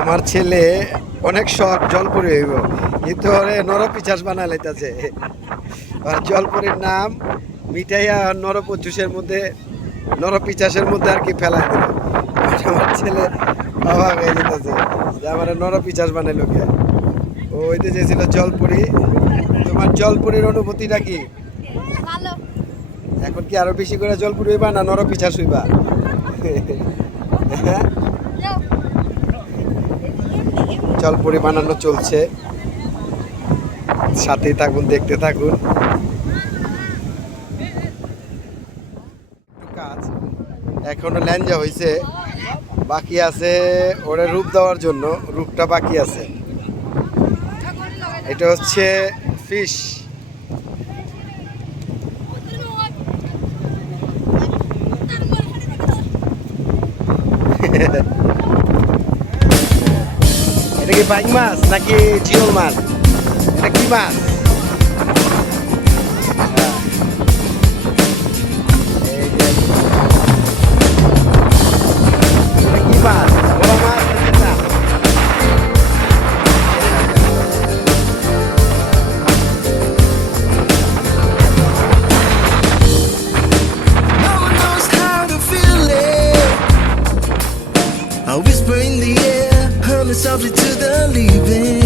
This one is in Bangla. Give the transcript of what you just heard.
আমার ছেলে অনেক শখ জলপুরি হইব, কিন্তু ওরে নরপিচাস বানা লাইতাছে। আর জলপুরির নাম মিঠাইয়া নরপচুসের মধ্যে, নরপিচাসের মধ্যে আর কি ফেলাই দিল। আমার ছেলে অবাক হয়ে যেতেছে যে আমার নরপিচাস বানাইলো কে। ও ওইতে চেয়েছিল জলপুরি। তোমার জলপুরির অনুভূতিটা কি? এখন কি আরো বেশি করে জলপুরি হইবা না নরপিচাস হইবা? হ্যাঁ, জলপুরি বানানো চলছে, সাথেই থাকুন, দেখতে থাকুন। কাজ এখনো ল্যাঞ্জা হয়েছে, বাকি আছে ওরে রূপ দেওয়ার জন্য, রূপটা বাকি আছে। এটা হচ্ছে ফিশ। এটা কি বাইক মাছ নাকি জিওল মাছ? এটা কি মাছ? এটা কি মাছ? বড় মাছ না? No one knows how to feel it. A whisper in the air, humming softly to the leaving.